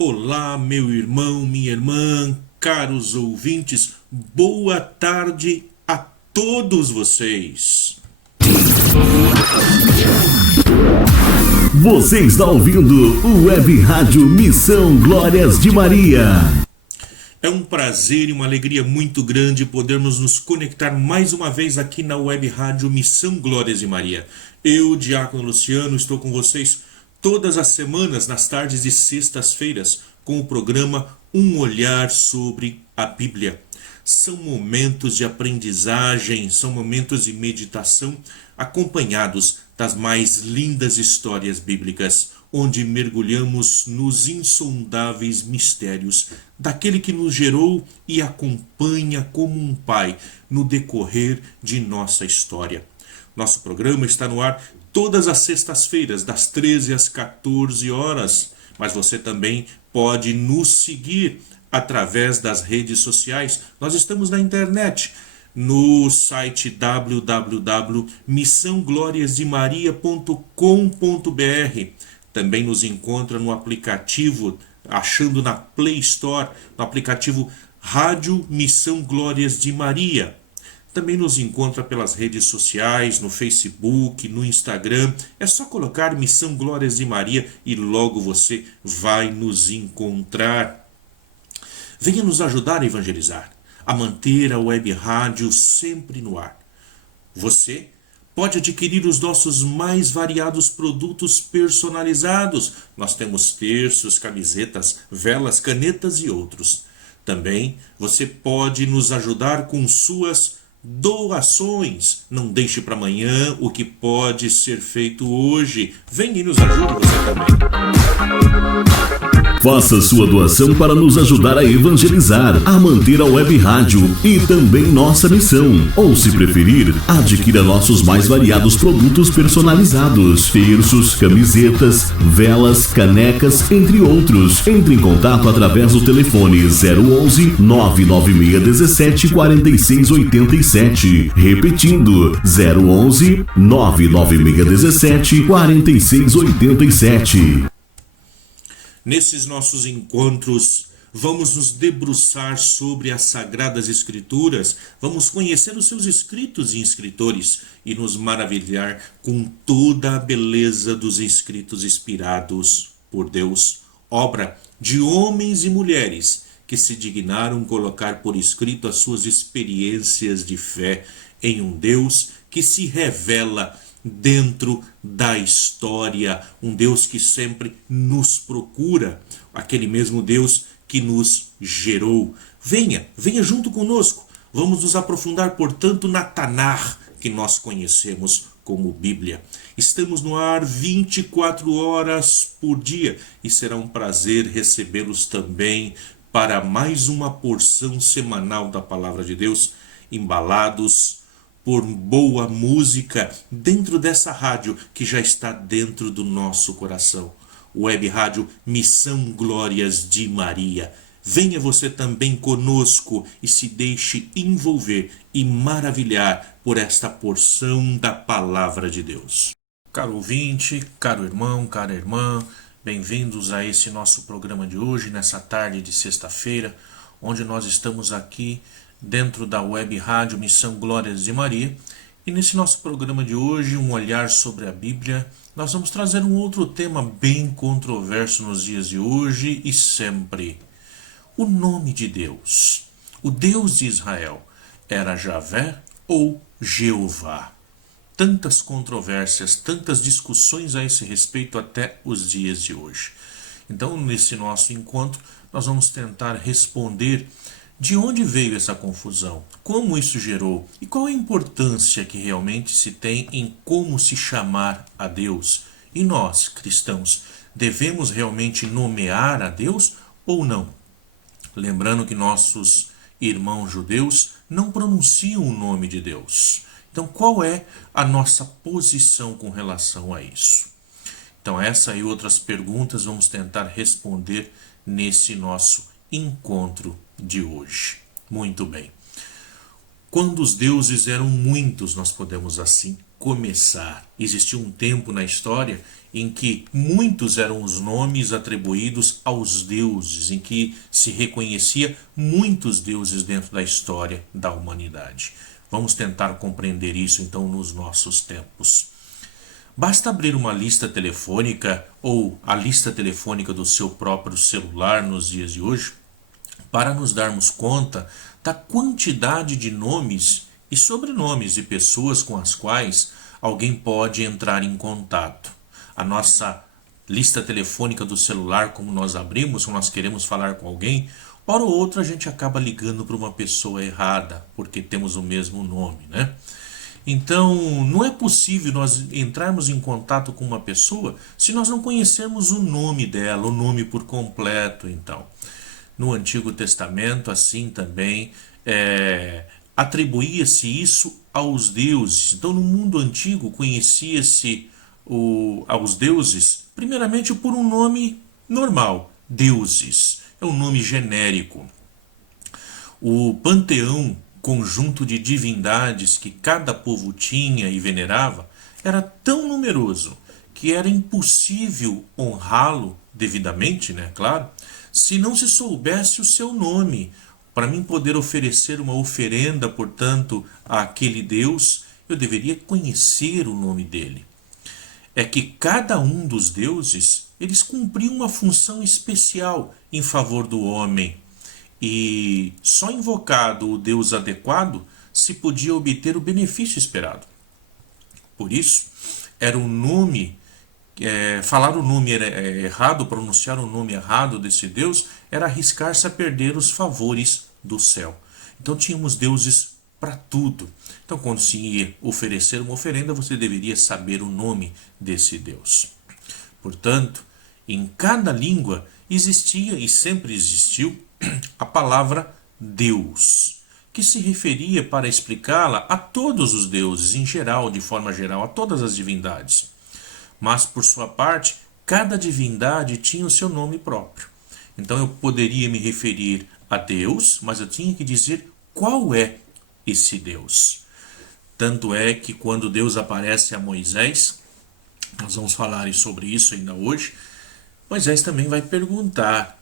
Olá, meu irmão, minha irmã, caros ouvintes, boa tarde a todos vocês. Você está ouvindo o Web Rádio Missão Glórias de Maria. É um prazer e uma alegria muito grande podermos nos conectar mais uma vez aqui na Web Rádio Missão Glórias de Maria. Eu, Diácono Luciano, estou com vocês todas as semanas, nas tardes de sextas-feiras, com o programa Um Olhar sobre a Bíblia. São momentos de aprendizagem, são momentos de meditação, acompanhados das mais lindas histórias bíblicas, onde mergulhamos nos insondáveis mistérios daquele que nos gerou e acompanha como um pai no decorrer de nossa história. Nosso programa está no ar todas as sextas-feiras, das 13 às 14 horas. Mas você também pode nos seguir através das redes sociais. Nós estamos na internet, no site www.missãogloriasdemaria.com.br. Também nos encontra no aplicativo, achando na Play Store, no aplicativo Rádio Missão Glórias de Maria. Também nos encontra pelas redes sociais, no Facebook, no Instagram. É só colocar Missão Glórias de Maria e logo você vai nos encontrar. Venha nos ajudar a evangelizar, a manter a web rádio sempre no ar. Você pode adquirir os nossos mais variados produtos personalizados. Nós temos terços, camisetas, velas, canetas e outros. Também você pode nos ajudar com suas doações. Não deixe para amanhã o que pode ser feito hoje. Venha e nos ajude você também. Faça sua doação para nos ajudar a evangelizar, a manter a web rádio e também nossa missão. Ou, se preferir, adquira nossos mais variados produtos personalizados: terços, camisetas, velas, canecas, entre outros. Entre em contato através do telefone 011 99617 4687. Repetindo, 011 99617 4687. Nesses nossos encontros, vamos nos debruçar sobre as Sagradas Escrituras, vamos conhecer os seus escritos e escritores e nos maravilhar com toda a beleza dos escritos inspirados por Deus, obra de homens e mulheres que se dignaram colocar por escrito as suas experiências de fé em um Deus que se revela dentro da história, um Deus que sempre nos procura, aquele mesmo Deus que nos gerou. Venha junto conosco, vamos nos aprofundar, portanto, na Tanar, que nós conhecemos como Bíblia. Estamos no ar 24 horas por dia e será um prazer recebê-los também para mais uma porção semanal da Palavra de Deus, embalados por boa música dentro dessa rádio que já está dentro do nosso coração. Web Rádio Missão Glórias de Maria. Venha você também conosco e se deixe envolver e maravilhar por esta porção da Palavra de Deus. Caro ouvinte, caro irmão, cara irmã, bem-vindos a esse nosso programa de hoje, nessa tarde de sexta-feira, onde nós estamos aqui dentro da web rádio Missão Glórias de Maria. E nesse nosso programa de hoje, um olhar sobre a Bíblia, nós vamos trazer um outro tema bem controverso nos dias de hoje e sempre. O nome de Deus. O Deus de Israel era Javé ou Jeová? Tantas controvérsias, tantas discussões a esse respeito até os dias de hoje. Então, nesse nosso encontro, nós vamos tentar responder de onde veio essa confusão, como isso gerou e qual a importância que realmente se tem em como se chamar a Deus. E nós, cristãos, devemos realmente nomear a Deus ou não? Lembrando que nossos irmãos judeus não pronunciam o nome de Deus. Então, qual é a nossa posição com relação a isso? Então, essa e outras perguntas vamos tentar responder nesse nosso encontro de hoje. Muito bem. Quando os deuses eram muitos, nós podemos assim começar. Existiu um tempo na história em que muitos eram os nomes atribuídos aos deuses, em que se reconhecia muitos deuses dentro da história da humanidade. Vamos tentar compreender isso então nos nossos tempos. Basta abrir uma lista telefônica ou a lista telefônica do seu próprio celular nos dias de hoje para nos darmos conta da quantidade de nomes e sobrenomes de pessoas com as quais alguém pode entrar em contato. A nossa lista telefônica do celular, como nós abrimos, quando nós queremos falar com alguém, hora ou outra a gente acaba ligando para uma pessoa errada, porque temos o mesmo nome, né? Então, não é possível nós entrarmos em contato com uma pessoa se nós não conhecermos o nome dela, o nome por completo, então. No Antigo Testamento, assim também, atribuía-se isso aos deuses. Então, no mundo antigo, conhecia-se aos deuses, primeiramente por um nome normal, deuses. É um nome genérico. O panteão, conjunto de divindades que cada povo tinha e venerava, era tão numeroso que era impossível honrá-lo devidamente, né, claro, se não se soubesse o seu nome. Para mim poder oferecer uma oferenda, portanto, àquele Deus, eu deveria conhecer o nome dele. É que cada um dos deuses, eles cumpriam uma função especial em favor do homem. E só invocado o Deus adequado se podia obter o benefício esperado. Por isso, era um nome, falar o nome errado, pronunciar o nome errado desse Deus, era arriscar-se a perder os favores do céu. Então tínhamos deuses para tudo. Então quando se ia oferecer uma oferenda, você deveria saber o nome desse Deus. Portanto, em cada língua existia e sempre existiu a palavra Deus, que se referia, para explicá-la, a todos os deuses, em geral, de forma geral, a todas as divindades. Mas, por sua parte, cada divindade tinha o seu nome próprio. Então eu poderia me referir a Deus, mas eu tinha que dizer qual é esse Deus. Tanto é que quando Deus aparece a Moisés, nós vamos falar sobre isso ainda hoje, Moisés também vai perguntar: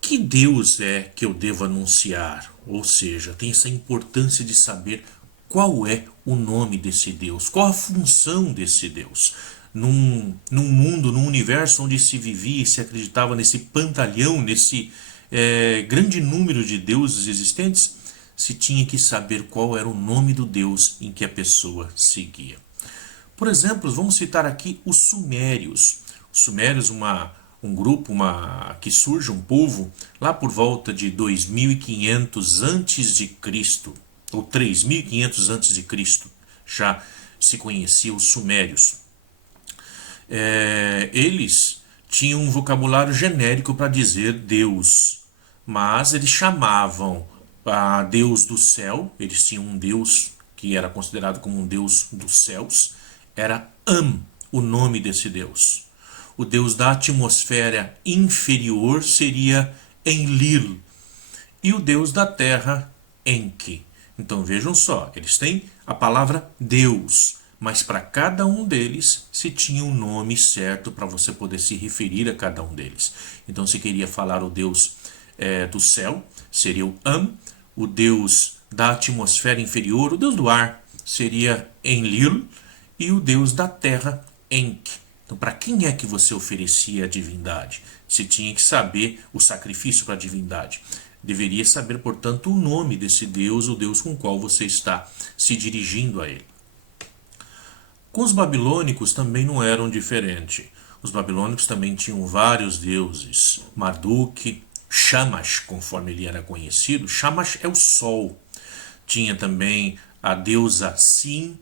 que Deus é que eu devo anunciar? Ou seja, tem essa importância de saber qual é o nome desse Deus, qual a função desse Deus. Num mundo, num universo onde se vivia e se acreditava nesse pantalhão, nesse grande número de deuses existentes, se tinha que saber qual era o nome do Deus em que a pessoa seguia. Por exemplo, vamos citar aqui os Sumérios. Os Sumérios, um grupo, que surge, um povo, lá por volta de 2500 a.C., ou 3500 a.C., já se conhecia os Sumérios. Eles tinham um vocabulário genérico para dizer Deus, mas eles chamavam a Deus do céu, eles tinham um Deus que era considerado como um Deus dos céus, era o nome desse Deus. O Deus da atmosfera inferior seria Enlil, e o Deus da terra, Enki. Então vejam só, eles têm a palavra Deus, mas para cada um deles se tinha um nome certo para você poder se referir a cada um deles. Então se queria falar o Deus do céu, seria o Deus da atmosfera inferior, o Deus do ar, seria Enlil, e o Deus da terra, Enki. Então, para quem é que você oferecia a divindade? Você tinha que saber o sacrifício para a divindade. Deveria saber, portanto, o nome desse Deus, o Deus com o qual você está se dirigindo a ele. Com os babilônicos também não eram diferente. Os babilônicos também tinham vários deuses. Marduk, Shamash, conforme ele era conhecido. Shamash é o sol. Tinha também a deusa Sin,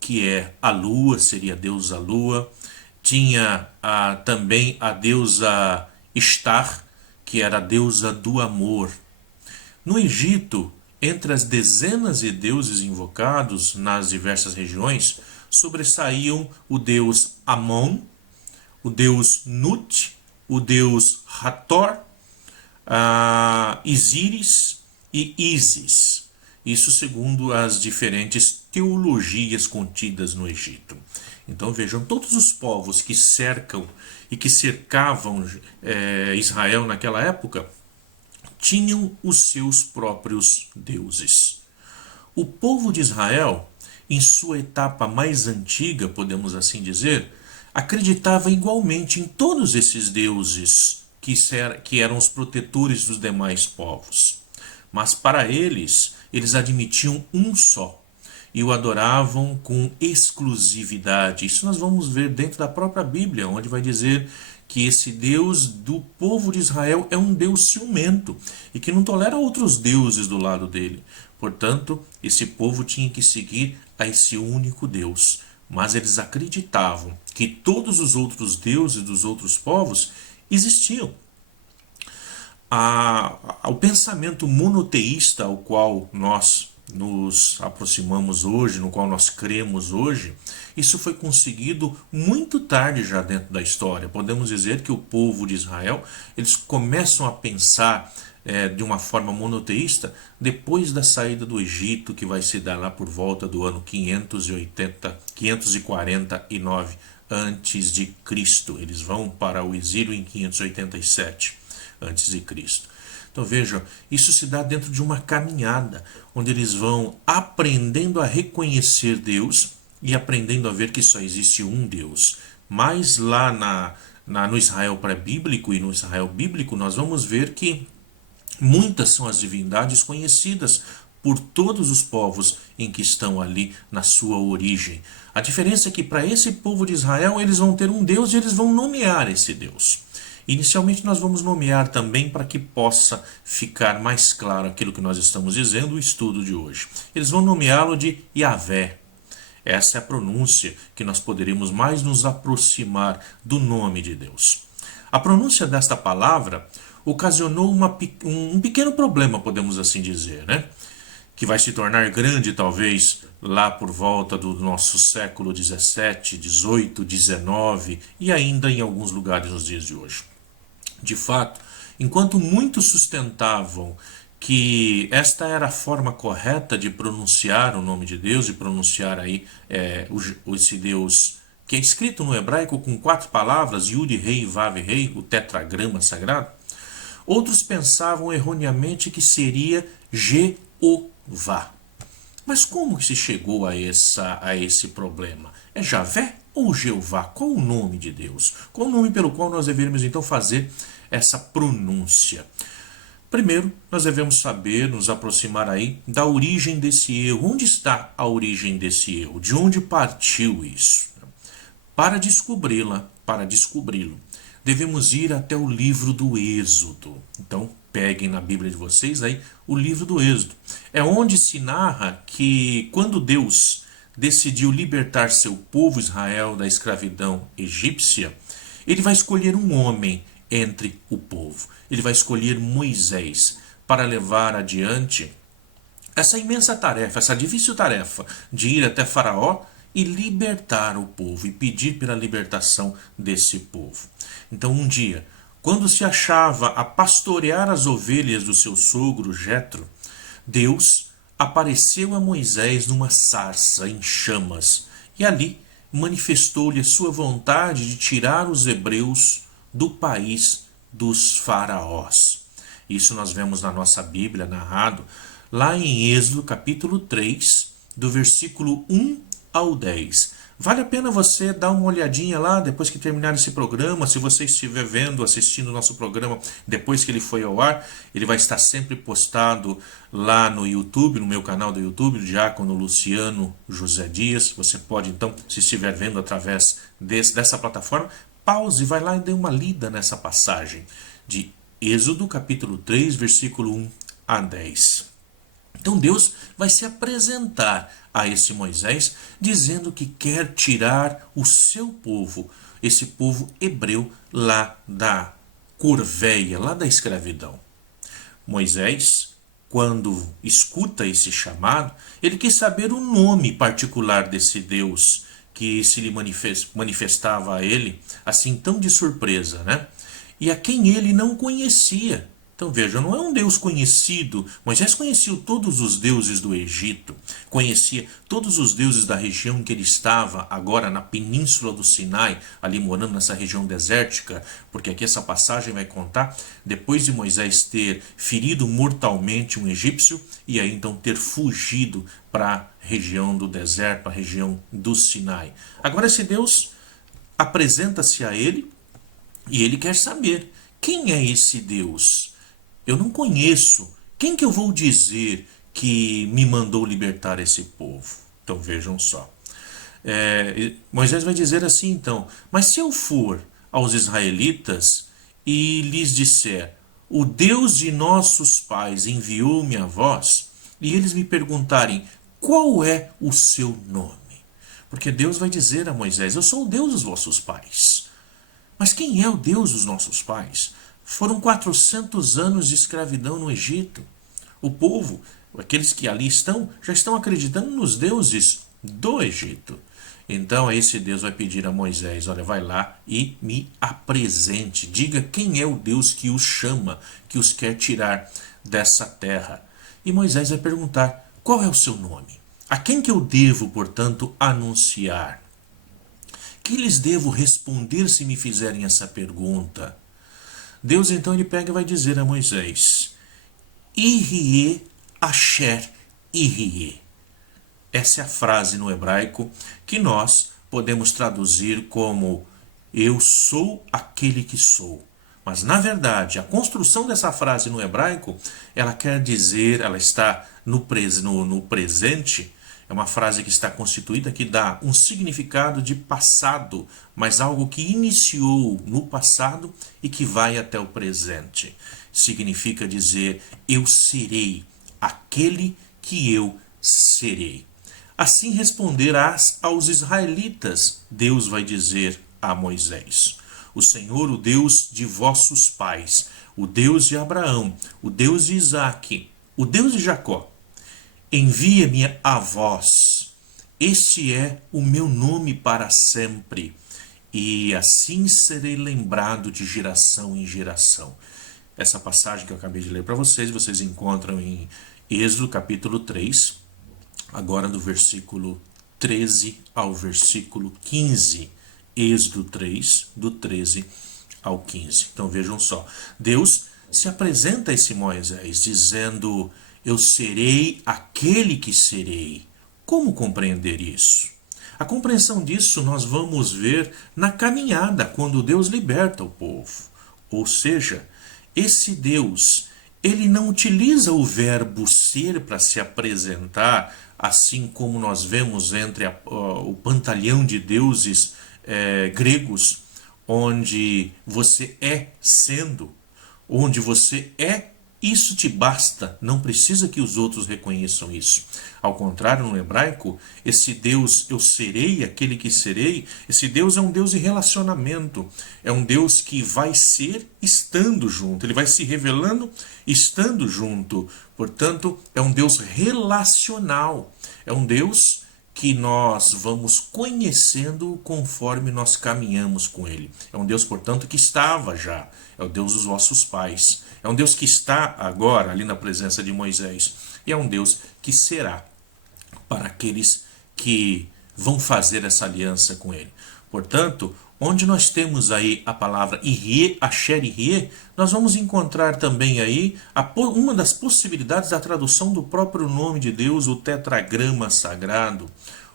que é a lua, seria a deusa lua. Tinha também a deusa Ishtar, que era a deusa do amor. No Egito, entre as dezenas de deuses invocados nas diversas regiões, sobressaíam o deus Amon, o deus Nut, o deus Hathor, Isíris e Ísis. Isso segundo as diferentes teologias contidas no Egito. Então vejam, todos os povos que cercam e que cercavam Israel naquela época tinham os seus próprios deuses. O povo de Israel, em sua etapa mais antiga, podemos assim dizer, acreditava igualmente em todos esses deuses que eram os protetores dos demais povos. Mas para eles admitiam um só e o adoravam com exclusividade. Isso nós vamos ver dentro da própria Bíblia, onde vai dizer que esse Deus do povo de Israel é um Deus ciumento e que não tolera outros deuses do lado dele. Portanto, esse povo tinha que seguir a esse único Deus. Mas eles acreditavam que todos os outros deuses dos outros povos existiam. O pensamento monoteísta ao qual nós nos aproximamos hoje, no qual nós cremos hoje, isso foi conseguido muito tarde já dentro da história. Podemos dizer que o povo de Israel, eles começam a pensar de uma forma monoteísta depois da saída do Egito, que vai se dar lá por volta do ano 549 antes de Cristo. Eles vão para o exílio em 587 antes de Cristo. Então vejam, isso se dá dentro de uma caminhada, onde eles vão aprendendo a reconhecer Deus e aprendendo a ver que só existe um Deus. Mas lá no Israel pré-bíblico e no Israel bíblico, nós vamos ver que muitas são as divindades conhecidas por todos os povos em que estão ali na sua origem. A diferença é que para esse povo de Israel eles vão ter um Deus e eles vão nomear esse Deus. Inicialmente nós vamos nomear também para que possa ficar mais claro aquilo que nós estamos dizendo, o estudo de hoje. Eles vão nomeá-lo de Yahvé. Essa é a pronúncia que nós poderíamos mais nos aproximar do nome de Deus. A pronúncia desta palavra ocasionou um pequeno problema, podemos assim dizer, né? Que vai se tornar grande talvez lá por volta do nosso século 17, 18, 19 e ainda em alguns lugares nos dias de hoje. De fato, enquanto muitos sustentavam que esta era a forma correta de pronunciar o nome de Deus e pronunciar aí esse Deus que é escrito no hebraico com 4 palavras, Yud, Rei, Vav, Rei, o tetragrama sagrado, outros pensavam erroneamente que seria Jeová. Mas como que se chegou a esse problema? É Javé ou Jeová? Qual o nome de Deus? Qual o nome pelo qual nós deveríamos então fazer essa pronúncia? Primeiro, nós devemos saber, nos aproximar aí da origem desse erro. Onde está a origem desse erro? De onde partiu isso? Para descobri-lo, devemos ir até o livro do Êxodo. Então, peguem na Bíblia de vocês aí o livro do Êxodo. É onde se narra que quando Deus decidiu libertar seu povo Israel da escravidão egípcia, ele vai escolher um homem entre o povo. Ele vai escolher Moisés para levar adiante essa imensa tarefa, essa difícil tarefa de ir até Faraó e libertar o povo e pedir pela libertação desse povo. Então um dia, quando se achava a pastorear as ovelhas do seu sogro Jetro, Deus apareceu a Moisés numa sarça em chamas e ali manifestou-lhe a sua vontade de tirar os hebreus do país dos faraós. Isso nós vemos na nossa Bíblia narrado lá em Êxodo capítulo 3, do versículo 1 ao 10. Vale a pena você dar uma olhadinha lá depois que terminar esse programa. Se você estiver assistindo o nosso programa depois que ele foi ao ar, ele vai estar sempre postado lá no YouTube, no meu canal do YouTube, do Diácono Luciano José Dias. Você pode então, se estiver vendo através dessa plataforma, pause e vai lá e dê uma lida nessa passagem de Êxodo capítulo 3, versículo 1 a 10. Então Deus vai se apresentar a esse Moisés dizendo que quer tirar o seu povo, esse povo hebreu lá da corveia, lá da escravidão. Moisés, quando escuta esse chamado, ele quis saber o nome particular desse Deus que se lhe manifestava a ele assim tão de surpresa, né? E a quem ele não conhecia. Então veja, não é um Deus conhecido. Moisés conhecia todos os deuses do Egito, conhecia todos os deuses da região em que ele estava, agora na península do Sinai, ali morando nessa região desértica, porque aqui essa passagem vai contar, depois de Moisés ter ferido mortalmente um egípcio, e aí então ter fugido para a região do deserto, a região do Sinai. Agora esse Deus apresenta-se a ele, e ele quer saber, quem é esse Deus? Eu não conheço. Quem que eu vou dizer que me mandou libertar esse povo? Então vejam só. Moisés vai dizer assim então, mas se eu for aos israelitas e lhes disser, o Deus de nossos pais enviou-me a vós, e eles me perguntarem, qual é o seu nome? Porque Deus vai dizer a Moisés, eu sou o Deus dos vossos pais. Mas quem é o Deus dos nossos pais? Foram 400 anos de escravidão no Egito. O povo, aqueles que ali estão, já estão acreditando nos deuses do Egito. Então esse Deus vai pedir a Moisés, olha, vai lá e me apresente. Diga quem é o Deus que os chama, que os quer tirar dessa terra. E Moisés vai perguntar, qual é o seu nome? A quem que eu devo, portanto, anunciar? Que lhes devo responder se me fizerem essa pergunta? Deus então ele pega e vai dizer a Moisés, Irie Asher Irie. Essa é a frase no hebraico que nós podemos traduzir como eu sou aquele que sou. Mas na verdade, a construção dessa frase no hebraico, ela quer dizer, ela está no presente, é uma frase que está constituída, que dá um significado de passado, mas algo que iniciou no passado e que vai até o presente. Significa dizer, eu serei aquele que eu serei. Assim responderás aos israelitas, Deus vai dizer a Moisés. O Senhor, o Deus de vossos pais, o Deus de Abraão, o Deus de Isaque, o Deus de Jacó, envia-me a vós. Este é o meu nome para sempre, e assim serei lembrado de geração em geração. Essa passagem que eu acabei de ler para vocês, vocês encontram em Êxodo capítulo 3, agora do versículo 13 ao versículo 15. Êxodo 3, do 13 ao 15. Então vejam só, Deus se apresenta a esse Moisés dizendo, eu serei aquele que serei. Como compreender isso? A compreensão disso nós vamos ver na caminhada, quando Deus liberta o povo. Ou seja, esse Deus, ele não utiliza o verbo ser para se apresentar, assim como nós vemos entre o pantalhão de deuses gregos, onde você é sendo, onde você é, isso te basta, não precisa que os outros reconheçam isso. Ao contrário, no hebraico, esse Deus, eu serei, aquele que serei, esse Deus é um Deus de relacionamento, é um Deus que vai ser estando junto, ele vai se revelando estando junto, portanto, é um Deus relacional, é um Deus que nós vamos conhecendo conforme nós caminhamos com ele. É um Deus, portanto, que estava já. É o Deus dos vossos pais. É um Deus que está agora ali na presença de Moisés. E é um Deus que será para aqueles que vão fazer essa aliança com ele. Portanto, onde nós temos aí a palavra Irie, Asher Irie, nós vamos encontrar também aí uma das possibilidades da tradução do próprio nome de Deus, o tetragrama sagrado,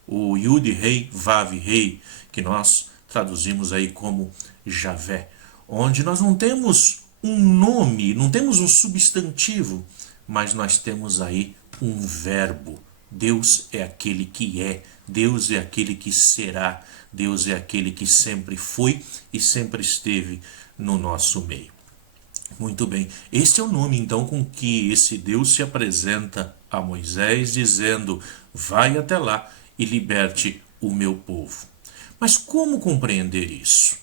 o Yud Rei, Vav Rei, que nós traduzimos aí como Javé, onde nós não temos um nome, não temos um substantivo, mas nós temos aí um verbo. Deus é aquele que é, Deus é aquele que será, Deus é aquele que sempre foi e sempre esteve no nosso meio. Muito bem, este é o nome então com que esse Deus se apresenta a Moisés, dizendo, vai até lá e liberte o meu povo. Mas como compreender isso?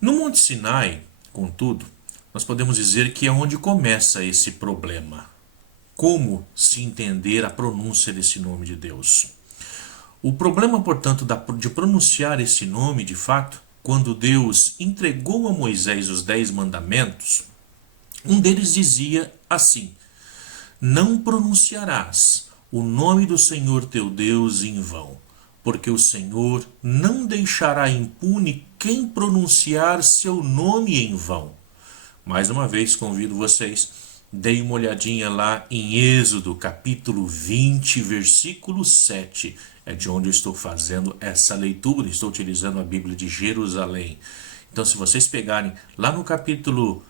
No Monte Sinai, contudo, nós podemos dizer que é onde começa esse problema. Como se entender a pronúncia desse nome de Deus? O problema, portanto, de pronunciar esse nome, de fato, quando Deus entregou a Moisés os 10 mandamentos, Um deles dizia assim: não pronunciarás o nome do Senhor teu Deus em vão, porque o Senhor não deixará impune quem pronunciar seu nome em vão. Mais uma vez convido vocês, deem uma olhadinha lá em Êxodo, capítulo 20, versículo 7. É de onde eu estou fazendo essa leitura, estou utilizando a Bíblia de Jerusalém. Então, se vocês pegarem lá no capítulo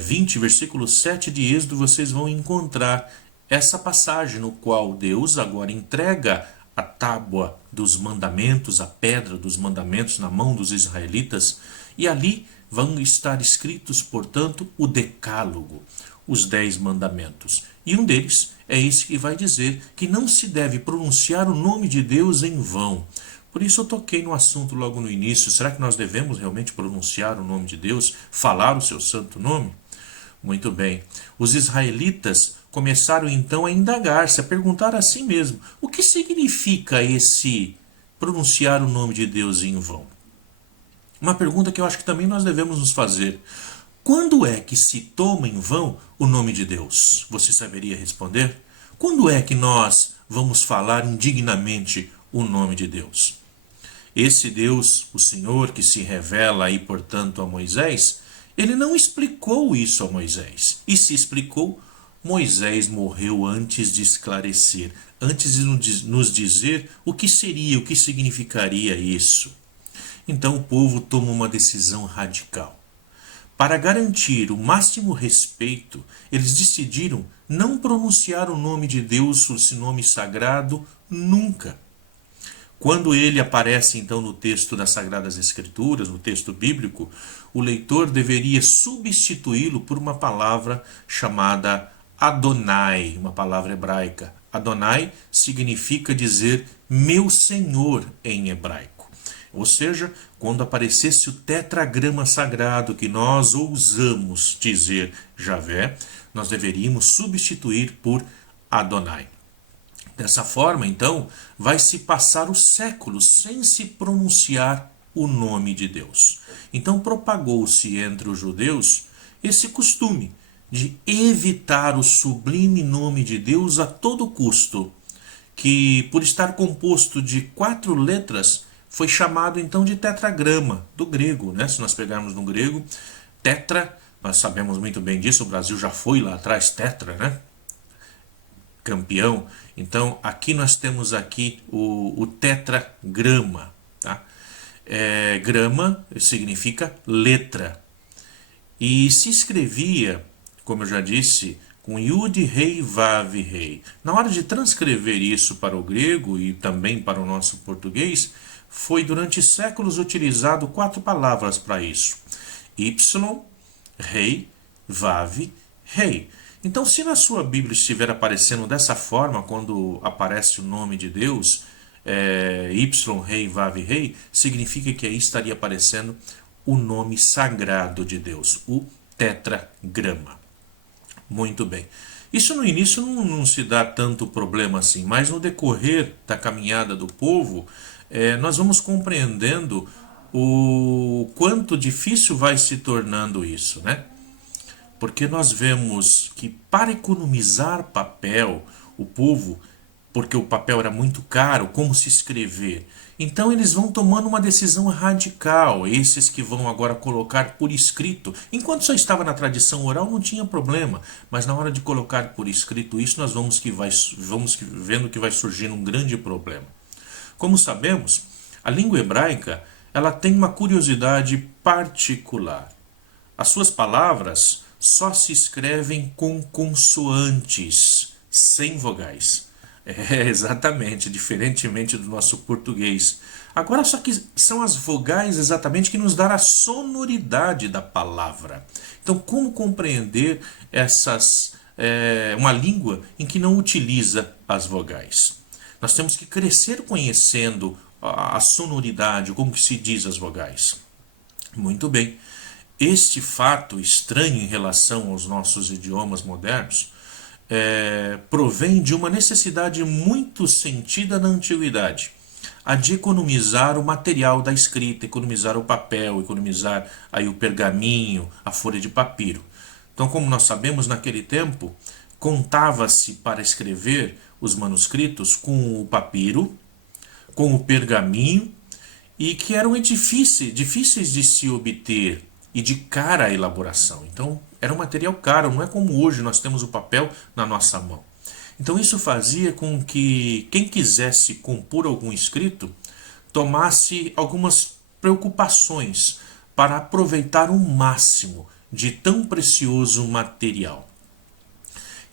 20, versículo 7 de Êxodo, vocês vão encontrar essa passagem no qual Deus agora entrega a tábua dos mandamentos, a pedra dos mandamentos na mão dos israelitas, e ali vão estar escritos, portanto, o decálogo, os 10 mandamentos. E um deles é esse que vai dizer que não se deve pronunciar o nome de Deus em vão. Por isso eu toquei no assunto logo no início. Será que nós devemos realmente pronunciar o nome de Deus, falar o seu santo nome? Muito bem. Os israelitas começaram então a indagar-se, a perguntar a si mesmo: o que significa esse pronunciar o nome de Deus em vão? Uma pergunta que eu acho que também nós devemos nos fazer: quando é que se toma em vão o nome de Deus? Você saberia responder? Quando é que nós vamos falar indignamente o nome de Deus? Esse Deus, o Senhor, que se revela aí, portanto, a Moisés, ele não explicou isso a Moisés. E se explicou, Moisés morreu antes de esclarecer, antes de nos dizer o que seria, o que significaria isso. Então o povo toma uma decisão radical. Para garantir o máximo respeito, eles decidiram não pronunciar o nome de Deus, esse nome sagrado, nunca. Quando ele aparece então no texto das Sagradas Escrituras, no texto bíblico, o leitor deveria substituí-lo por uma palavra chamada Adonai, uma palavra hebraica. Adonai significa dizer meu Senhor em hebraico. Ou seja, quando aparecesse o tetragrama sagrado que nós ousamos dizer Javé, nós deveríamos substituir por Adonai. Dessa forma, então, vai se passar os séculos sem se pronunciar o nome de Deus. Então propagou-se entre os judeus esse costume de evitar o sublime nome de Deus a todo custo, que por estar composto de 4 letras, foi chamado então de tetragrama, do grego, né? Se nós pegarmos no grego, tetra, nós sabemos muito bem disso, o Brasil já foi lá atrás tetra, né? Campeão. Então aqui nós temos aqui o tetragrama, tá? Grama significa letra, e se escrevia, como eu já disse, com Yud, Rei, Vav, Rei. Na hora de transcrever isso para o grego e também para o nosso português, foi durante séculos utilizado 4 palavras para isso: Y, Rei, Vav, Rei. Então, se na sua Bíblia estiver aparecendo dessa forma, quando aparece o nome de Deus, Y, Rei, Vav, Rei, significa que aí estaria aparecendo o nome sagrado de Deus, o tetragrama. Muito bem. Isso no início não se dá tanto problema assim, mas no decorrer da caminhada do povo, nós vamos compreendendo o quanto difícil vai se tornando isso, né? Porque nós vemos que para economizar papel, o povo, porque o papel era muito caro, como se escrever? Então eles vão tomando uma decisão radical, esses que vão agora colocar por escrito. Enquanto só estava na tradição oral não tinha problema, mas na hora de colocar por escrito isso, nós vamos vendo que vai surgindo um grande problema. Como sabemos, a língua hebraica ela tem uma curiosidade particular. As suas palavras só se escrevem com consoantes, sem vogais. Exatamente, diferentemente do nosso português. Agora, só que são as vogais exatamente que nos dão a sonoridade da palavra. Então, como compreender uma língua em que não utiliza as vogais? Nós temos que crescer conhecendo a sonoridade, como que se diz as vogais. Muito bem. Este fato estranho em relação aos nossos idiomas modernos provém de uma necessidade muito sentida na antiguidade, a de economizar o material da escrita, economizar o papel, economizar aí o pergaminho, a folha de papiro. Então, como nós sabemos, naquele tempo, contava-se para escrever os manuscritos com o papiro, com o pergaminho, e que eram difíceis de se obter e de cara elaboração. Então, era um material caro, não é como hoje nós temos o papel na nossa mão. Então, isso fazia com que quem quisesse compor algum escrito tomasse algumas preocupações para aproveitar o máximo de tão precioso material.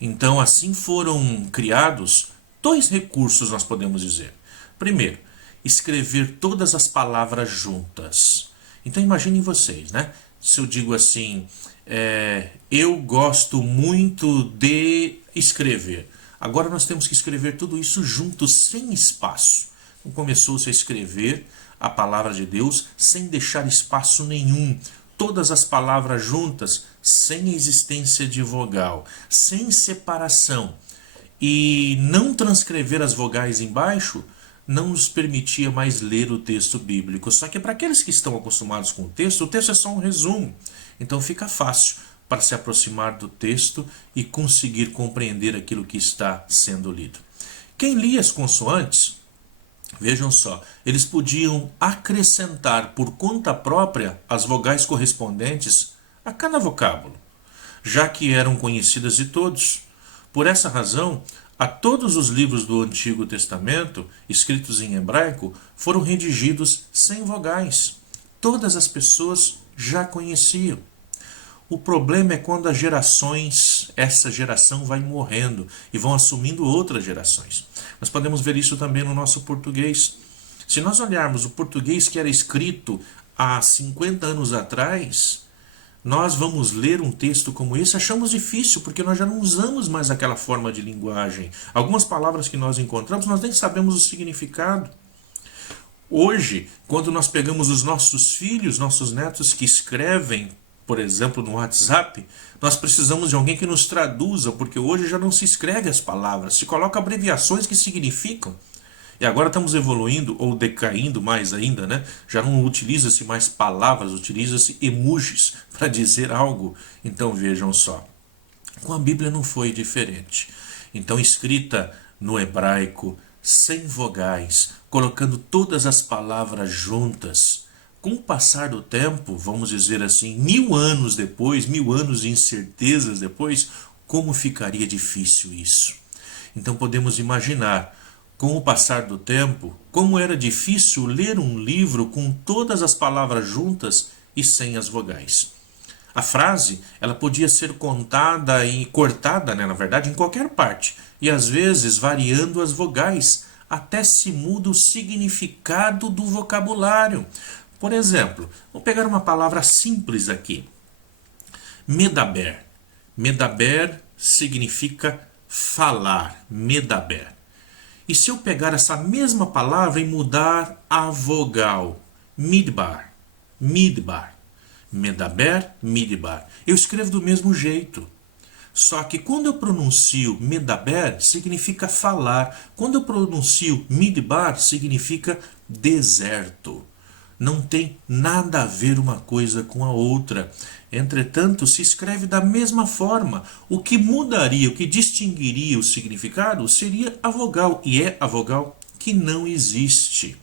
Então, assim foram criados dois recursos, nós podemos dizer. Primeiro, escrever todas as palavras juntas. Então, imaginem vocês, né? Se eu digo assim, eu gosto muito de escrever. Agora nós temos que escrever tudo isso juntos, sem espaço. Então, começou-se a escrever a palavra de Deus sem deixar espaço nenhum. Todas as palavras juntas, sem existência de vogal, sem separação. E não transcrever as vogais embaixo não nos permitia mais ler o texto bíblico. Só que para aqueles que estão acostumados com o texto é só um resumo. Então fica fácil para se aproximar do texto e conseguir compreender aquilo que está sendo lido. Quem lia as consoantes, vejam só, eles podiam acrescentar por conta própria as vogais correspondentes a cada vocábulo, já que eram conhecidas de todos. Por essa razão, a todos os livros do Antigo Testamento, escritos em hebraico, foram redigidos sem vogais. Todas as pessoas já conheciam. O problema é quando essa geração vai morrendo e vão assumindo outras gerações. Nós podemos ver isso também no nosso português. Se nós olharmos o português que era escrito há 50 anos atrás, nós vamos ler um texto como esse, achamos difícil, porque nós já não usamos mais aquela forma de linguagem. Algumas palavras que nós encontramos, nós nem sabemos o significado. Hoje, quando nós pegamos os nossos filhos, nossos netos que escrevem, por exemplo, no WhatsApp, nós precisamos de alguém que nos traduza, porque hoje já não se escreve as palavras, se coloca abreviações que significam. E agora estamos evoluindo, ou decaindo mais ainda, né? Já não utiliza-se mais palavras, utiliza-se emojis para dizer algo. Então vejam só, com a Bíblia não foi diferente. Então, escrita no hebraico, sem vogais, colocando todas as palavras juntas. Com o passar do tempo, vamos dizer assim, 1000 anos depois, 1000 anos de incertezas depois, como ficaria difícil isso? Então podemos imaginar, com o passar do tempo, como era difícil ler um livro com todas as palavras juntas e sem as vogais. A frase, ela podia ser contada e cortada, né, na verdade, em qualquer parte, e às vezes variando as vogais, até se muda o significado do vocabulário. Por exemplo, vou pegar uma palavra simples aqui. Medaber. Medaber significa falar. Medaber. E se eu pegar essa mesma palavra e mudar a vogal? Midbar. Midbar. Medaber, midbar. Eu escrevo do mesmo jeito. Só que quando eu pronuncio medaber, significa falar. Quando eu pronuncio midbar, significa deserto. Não tem nada a ver uma coisa com a outra. Entretanto, se escreve da mesma forma. O que mudaria, o que distinguiria o significado seria a vogal. E é a vogal que não existe.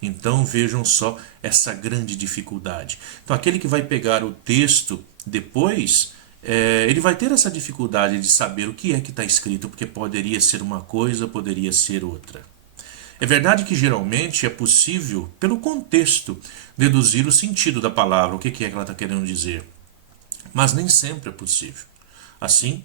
Então vejam só essa grande dificuldade. Então aquele que vai pegar o texto depois, ele vai ter essa dificuldade de saber o que é que está escrito, porque poderia ser uma coisa, poderia ser outra. É verdade que geralmente é possível, pelo contexto, deduzir o sentido da palavra, o que é que ela está querendo dizer. Mas nem sempre é possível. Assim,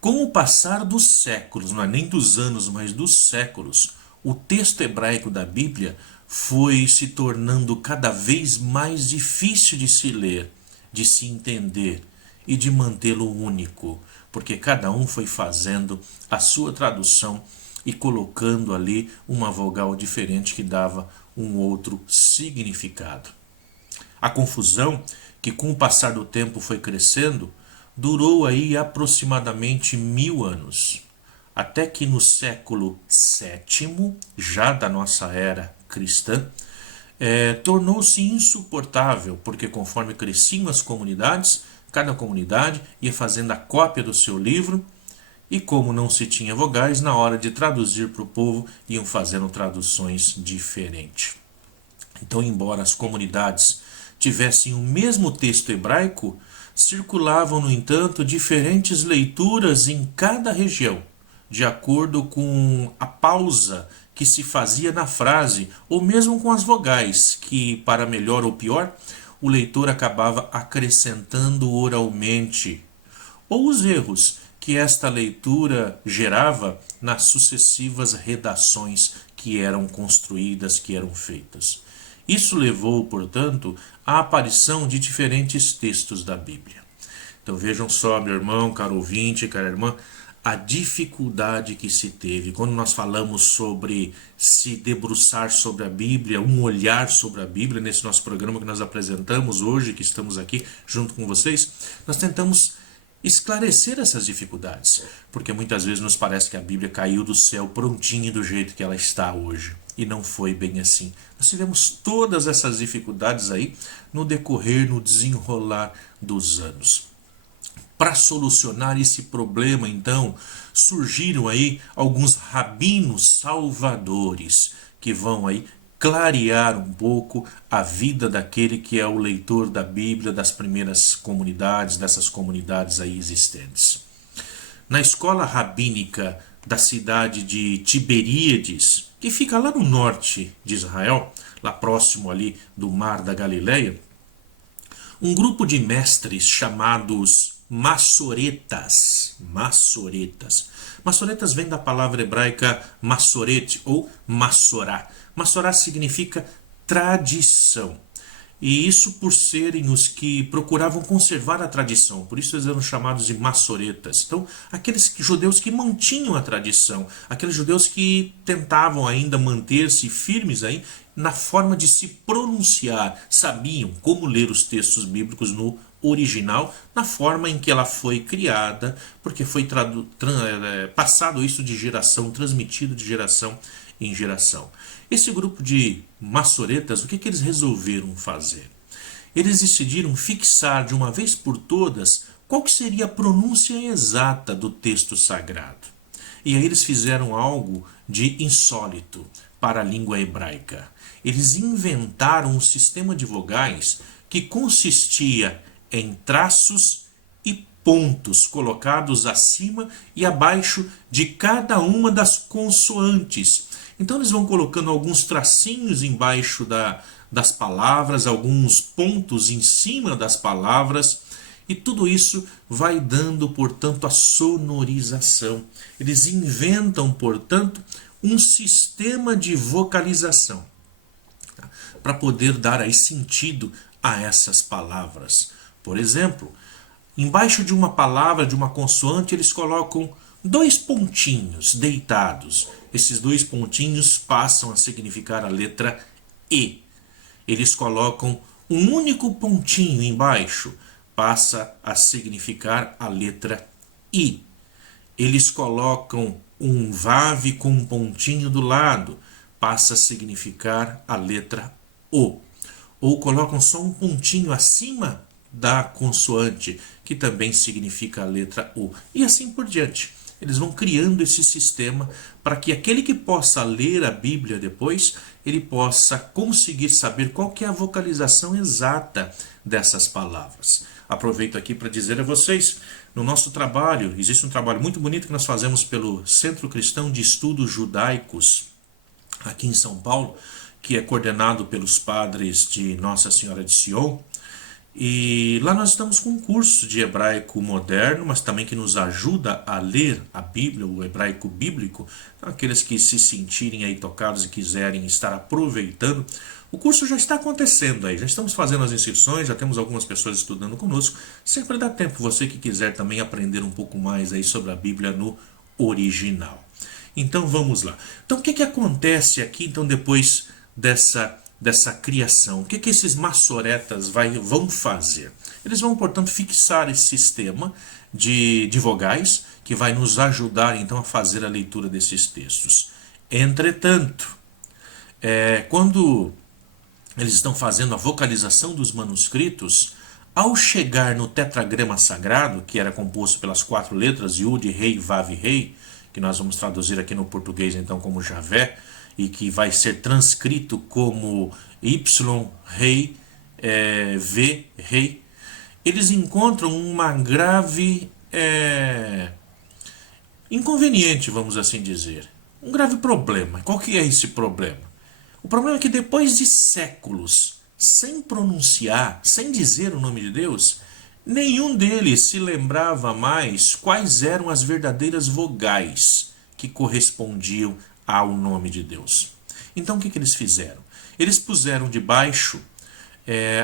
com o passar dos séculos, não é nem dos anos, mas dos séculos, o texto hebraico da Bíblia foi se tornando cada vez mais difícil de se ler, de se entender e de mantê-lo único, porque cada um foi fazendo a sua tradução e colocando ali uma vogal diferente que dava um outro significado. A confusão, que com o passar do tempo foi crescendo, durou aí aproximadamente 1000 anos, até que no século VII, já da nossa era cristã, tornou-se insuportável, porque conforme cresciam as comunidades, Cada comunidade ia fazendo a cópia do seu livro e, como não se tinha vogais, na hora de traduzir para o povo, iam fazendo traduções diferentes. Então, embora as comunidades tivessem o mesmo texto hebraico, circulavam, no entanto, diferentes leituras em cada região, de acordo com a pausa que se fazia na frase, ou mesmo com as vogais, que, para melhor ou pior, o leitor acabava acrescentando oralmente, ou os erros que esta leitura gerava nas sucessivas redações que eram construídas, que eram feitas. Isso levou, portanto, à aparição de diferentes textos da Bíblia. Então vejam só, meu irmão, caro ouvinte, cara irmã, a dificuldade que se teve quando nós falamos sobre se debruçar sobre a Bíblia, um olhar sobre a Bíblia, nesse nosso programa que nós apresentamos hoje, que estamos aqui junto com vocês, nós tentamos esclarecer essas dificuldades, porque muitas vezes nos parece que a Bíblia caiu do céu prontinha do jeito que ela está hoje, e não foi bem assim. Nós tivemos todas essas dificuldades aí no decorrer, no desenrolar dos anos. Para solucionar esse problema, então, surgiram aí alguns rabinos salvadores que vão aí clarear um pouco a vida daquele que é o leitor da Bíblia, das primeiras comunidades, dessas comunidades aí existentes. Na escola rabínica da cidade de Tiberíades, que fica lá no norte de Israel, lá próximo ali do Mar da Galileia, um grupo de mestres chamados Massoretas. Massoretas vem da palavra hebraica massoret ou massorá. Massorá significa tradição. E isso por serem os que procuravam conservar a tradição. Por isso eles eram chamados de massoretas. Então, aqueles judeus que mantinham a tradição. Aqueles judeus que tentavam ainda manter-se firmes aí na forma de se pronunciar. Sabiam como ler os textos bíblicos no original, na forma em que ela foi criada, porque foi passado isso de geração, transmitido de geração em geração. Esse grupo de massoretas, o que eles resolveram fazer? Eles decidiram fixar de uma vez por todas qual que seria a pronúncia exata do texto sagrado. E aí eles fizeram algo de insólito para a língua hebraica. Eles inventaram um sistema de vogais que consistia em traços e pontos colocados acima e abaixo de cada uma das consoantes. Então eles vão colocando alguns tracinhos embaixo das palavras, alguns pontos em cima das palavras, e tudo isso vai dando, portanto, a sonorização. Eles inventam, portanto, um sistema de vocalização, tá? Para poder dar aí sentido a essas palavras. Por exemplo, embaixo de uma palavra, de uma consoante, eles colocam dois pontinhos deitados. Esses dois pontinhos passam a significar a letra E. Eles colocam um único pontinho embaixo, passa a significar a letra I. Eles colocam um vav com um pontinho do lado, passa a significar a letra O. Ou colocam só um pontinho acima da consoante, que também significa a letra O. E assim por diante. Eles vão criando esse sistema para que aquele que possa ler a Bíblia depois, ele possa conseguir saber qual que é a vocalização exata dessas palavras. Aproveito aqui para dizer a vocês, no nosso trabalho, existe um trabalho muito bonito que nós fazemos pelo Centro Cristão de Estudos Judaicos, aqui em São Paulo, que é coordenado pelos padres de Nossa Senhora de Sion. E lá nós estamos com um curso de hebraico moderno, mas também que nos ajuda a ler a Bíblia, o hebraico bíblico. Então, aqueles que se sentirem aí tocados e quiserem estar aproveitando, o curso já está acontecendo aí, já estamos fazendo as inscrições, já temos algumas pessoas estudando conosco. Sempre dá tempo, você que quiser também aprender um pouco mais aí sobre a Bíblia no original. Então vamos lá. Então o que acontece aqui então depois dessa criação? O que esses massoretas vão fazer? Eles vão, portanto, fixar esse sistema de vogais que vai nos ajudar, então, a fazer a leitura desses textos. Entretanto, quando eles estão fazendo a vocalização dos manuscritos, Ao chegar no tetragrama sagrado, que era composto pelas 4 letras Yud, Rei, Vav, Rei, que nós vamos traduzir aqui no português então como Javé, e que vai ser transcrito como Y, Rei, V, Rei, eles encontram uma grave inconveniente, vamos assim dizer. Um grave problema. Qual que é esse problema? O problema é que depois de séculos sem pronunciar, sem dizer o nome de Deus, nenhum deles se lembrava mais quais eram as verdadeiras vogais que correspondiam ao nome de Deus. Então o que eles fizeram? Eles puseram debaixo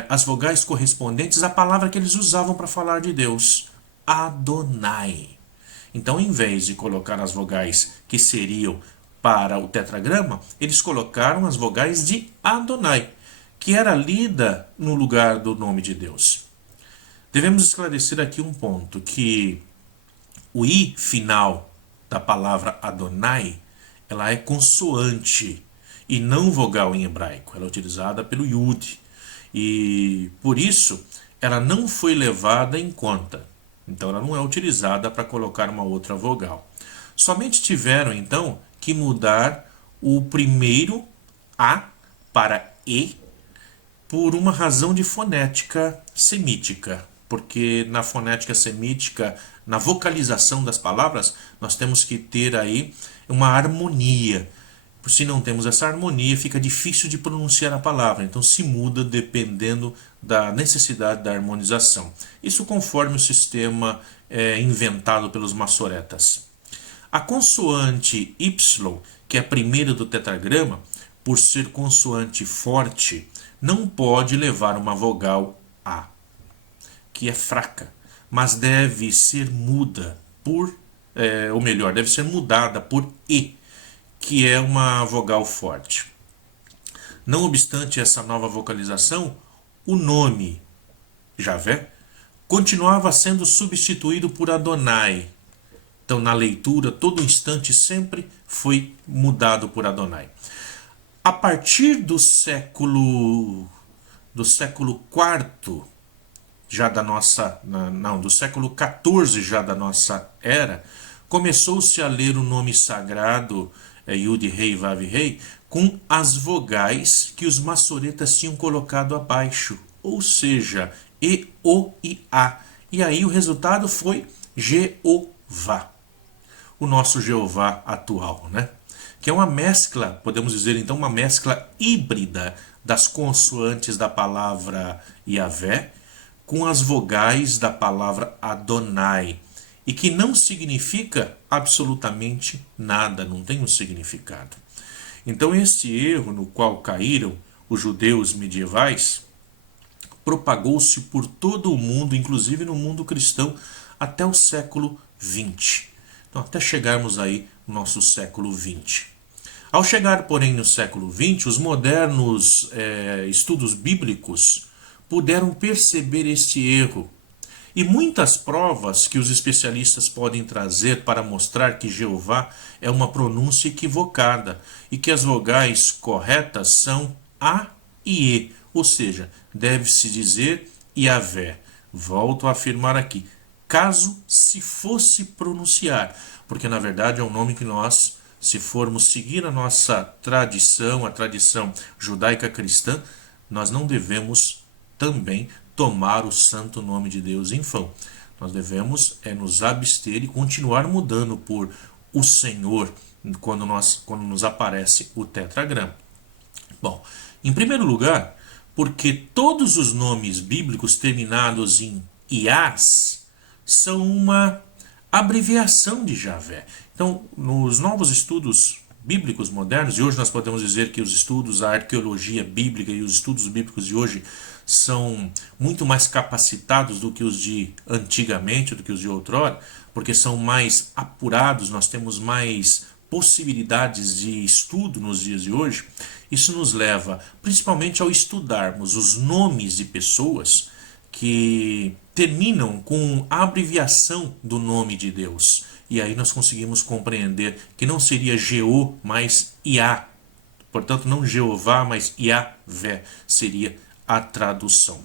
as vogais correspondentes à palavra que eles usavam para falar de Deus, Adonai. Então, em vez de colocar as vogais que seriam para o tetragrama, eles colocaram as vogais de Adonai, que era lida no lugar do nome de Deus. Devemos esclarecer aqui um ponto, que o I final da palavra Adonai, ela é consoante e não vogal em hebraico. Ela é utilizada pelo Yud. E por isso ela não foi levada em conta. Então ela não é utilizada para colocar uma outra vogal. Somente tiveram então que mudar o primeiro A para E por uma razão de fonética semítica. Porque na fonética semítica, na vocalização das palavras, nós temos que ter aí uma harmonia. Se não temos essa harmonia, fica difícil de pronunciar a palavra. Então se muda dependendo da necessidade da harmonização. Isso conforme o sistema inventado pelos maçoretas. A consoante Y, que é a primeira do tetragrama, por ser consoante forte, não pode levar uma vogal A, que é fraca, mas deve ser muda por, ou melhor, deve ser mudada por E, que é uma vogal forte. Não obstante essa nova vocalização, o nome Javé continuava sendo substituído por Adonai. Então, na leitura, todo instante sempre foi mudado por Adonai. A partir do século IV já da nossa, não, do século XIV já da nossa era, começou-se a ler o nome sagrado Yud, Rei, Vav, Rei, com as vogais que os maçoretas tinham colocado abaixo, ou seja, E, O e A. E aí o resultado foi Jeová, o nosso Jeová atual, né? Que é uma mescla, podemos dizer então, uma mescla híbrida das consoantes da palavra Yahvé com as vogais da palavra Adonai, e que não significa absolutamente nada, não tem um significado. Então este erro no qual caíram os judeus medievais propagou-se por todo o mundo, inclusive no mundo cristão, até o século XX. Então, até chegarmos aí no nosso século XX. Ao chegar, porém, no século XX, os modernos estudos bíblicos puderam perceber este erro. E muitas provas que os especialistas podem trazer para mostrar que Jeová é uma pronúncia equivocada e que as vogais corretas são A e E, ou seja, deve-se dizer Yahvé. Volto a afirmar aqui, caso se fosse pronunciar, porque na verdade é um nome que nós, se formos seguir a nossa tradição, a tradição judaica cristã, nós não devemos também tomar o santo nome de Deus em vão. Nós devemos nos abster e continuar mudando por o Senhor quando nos aparece o tetragrama. Bom, em primeiro lugar, porque todos os nomes bíblicos terminados em Iás são uma abreviação de Javé. Então, nos novos estudos bíblicos modernos, e hoje nós podemos dizer que os estudos, a arqueologia bíblica e os estudos bíblicos de hoje são muito mais capacitados do que os de antigamente, do que os de outrora, porque são mais apurados, nós temos mais possibilidades de estudo nos dias de hoje. Isso nos leva principalmente ao estudarmos os nomes de pessoas que terminam com a abreviação do nome de Deus. E aí nós conseguimos compreender que não seria Jeô, mas Iá. Portanto, não Jeová, mas Yahvé seria a tradução.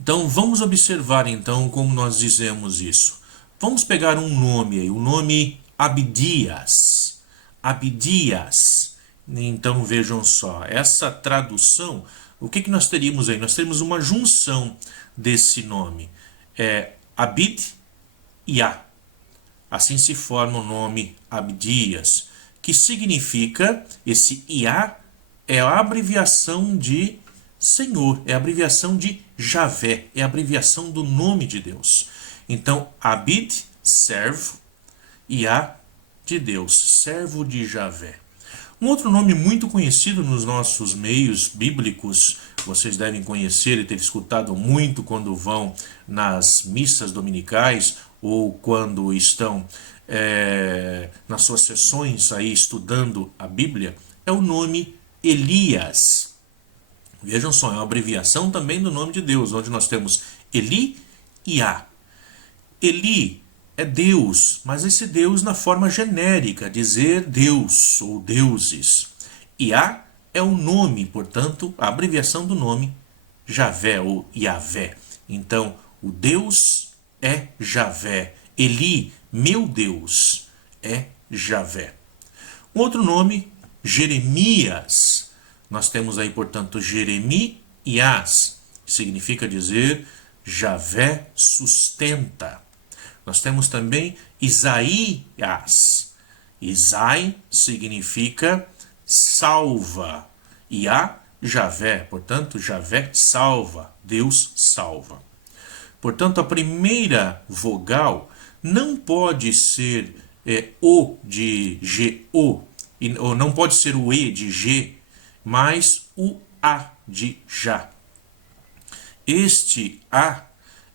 Então vamos observar então como nós dizemos isso. Vamos pegar um nome aí, o nome Abdias. Abdias. Então vejam só, essa tradução, o que nós teríamos aí? Nós teríamos uma junção desse nome. Abid e A. Assim se forma o nome Abdias, que significa, esse Iá é a abreviação de Senhor, é a abreviação de Javé, é a abreviação do nome de Deus. Então, Abid, servo, Iá, de Deus, servo de Javé. Um outro nome muito conhecido nos nossos meios bíblicos, vocês devem conhecer e ter escutado muito quando vão nas missas dominicais ou quando estão nas suas sessões aí estudando a Bíblia, é o nome Elias. Vejam só, é uma abreviação também do nome de Deus, onde nós temos Eli e A. Eli é Deus, mas esse Deus na forma genérica, dizer Deus ou deuses. Iá é o nome, portanto, a abreviação do nome Javé ou Yavé. Então, o Deus é Javé. Eli, meu Deus, é Javé. Um outro nome, Jeremias. Nós temos aí, portanto, Jeremias, que significa dizer Javé sustenta. Nós temos também Isaías. Isai significa salva. Iá, Javé. Portanto, Javé salva. Deus salva. Portanto, a primeira vogal não pode ser O de G-O, ou não pode ser o E de G, mas o A de Já. Este A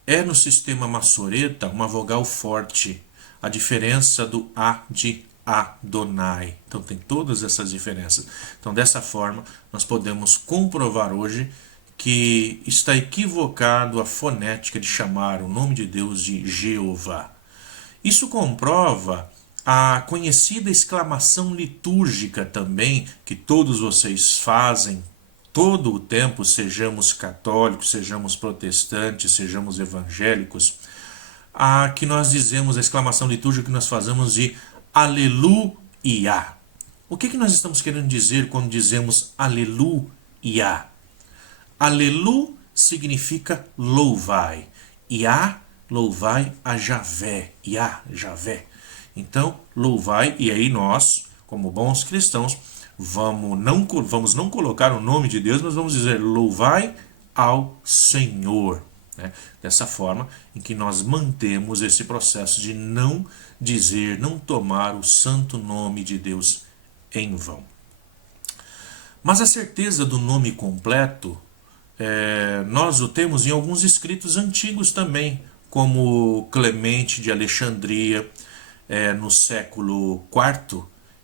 é no sistema Massoreta uma vogal forte, a diferença do A de Adonai. Então tem todas essas diferenças. Então dessa forma nós podemos comprovar hoje que está equivocado a fonética de chamar o nome de Deus de Jeová. Isso comprova a conhecida exclamação litúrgica também que todos vocês fazem todo o tempo, sejamos católicos, sejamos protestantes, sejamos evangélicos, que nós dizemos, a exclamação litúrgica que nós fazemos de Aleluia. O que nós estamos querendo dizer quando dizemos Aleluia? Alelu significa louvai. Iá, louvai a Javé. Iá, Javé. Então, louvai, e aí nós, como bons cristãos, vamos não colocar o nome de Deus, mas vamos dizer louvai ao Senhor. Né? Dessa forma em que nós mantemos esse processo de não dizer, não tomar o santo nome de Deus em vão. Mas a certeza do nome completo, nós o temos em alguns escritos antigos também, como Clemente de Alexandria, no século IV,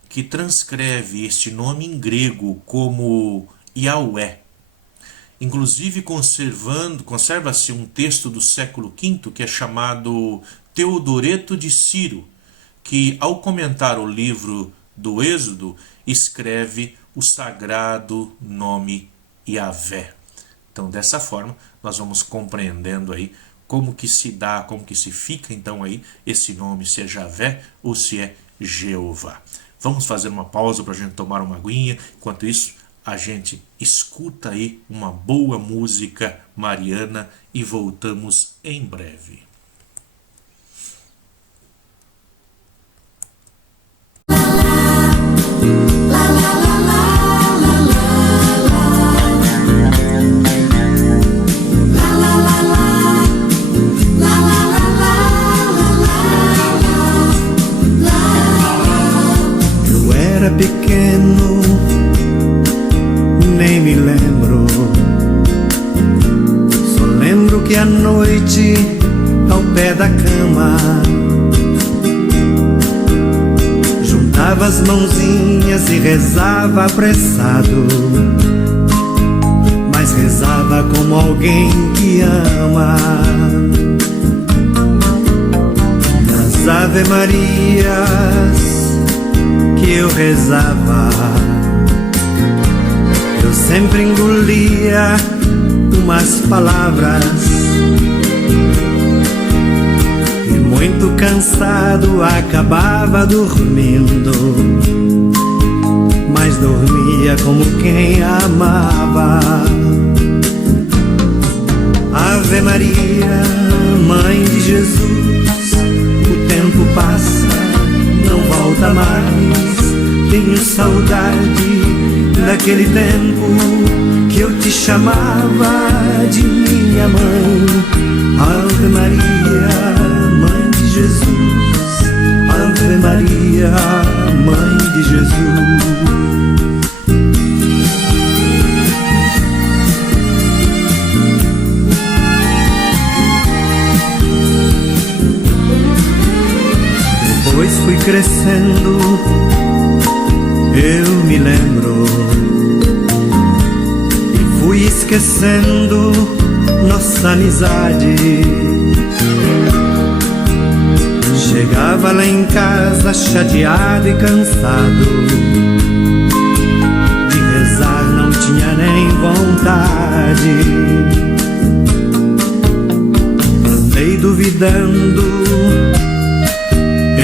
que transcreve este nome em grego como Yahweh. Inclusive conserva-se um texto do século V que é chamado Teodoreto de Ciro, que ao comentar o livro do Êxodo escreve o sagrado nome Yahvé. Então dessa forma nós vamos compreendendo aí como que se dá, como que se fica então aí esse nome, se é Javé ou se é Jeová. Vamos fazer uma pausa para a gente tomar uma aguinha. Enquanto isso, a gente escuta aí uma boa música mariana e voltamos em breve. Eu era pequeno, nem me lembro. Só lembro que à noite, ao pé da cama, juntava as mãozinhas e rezava apressado, mas rezava como alguém que ama. Nas Ave Marias que eu rezava, eu sempre engolia umas palavras. E muito cansado acabava dormindo, mas dormia como quem amava. Ave Maria, Mãe de Jesus, o tempo passa, não volta mais. Tenho saudade daquele tempo que eu te chamava de minha mãe. Ave Maria, Mãe de Jesus, Ave Maria, Mãe de Jesus. Depois fui crescendo, eu me lembro, e fui esquecendo nossa amizade. Chegava lá em casa chateado e cansado, de rezar não tinha nem vontade. Andei duvidando,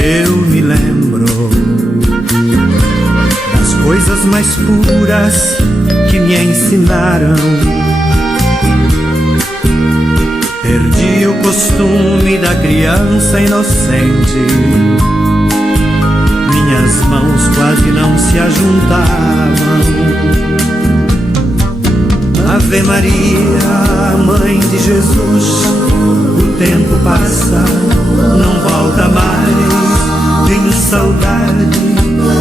eu me lembro das coisas mais puras que me ensinaram. Perdi o costume da criança inocente, minhas mãos quase não se ajuntavam. Ave Maria, Mãe de Jesus, o tempo passa, não volta mais. Tenho saudade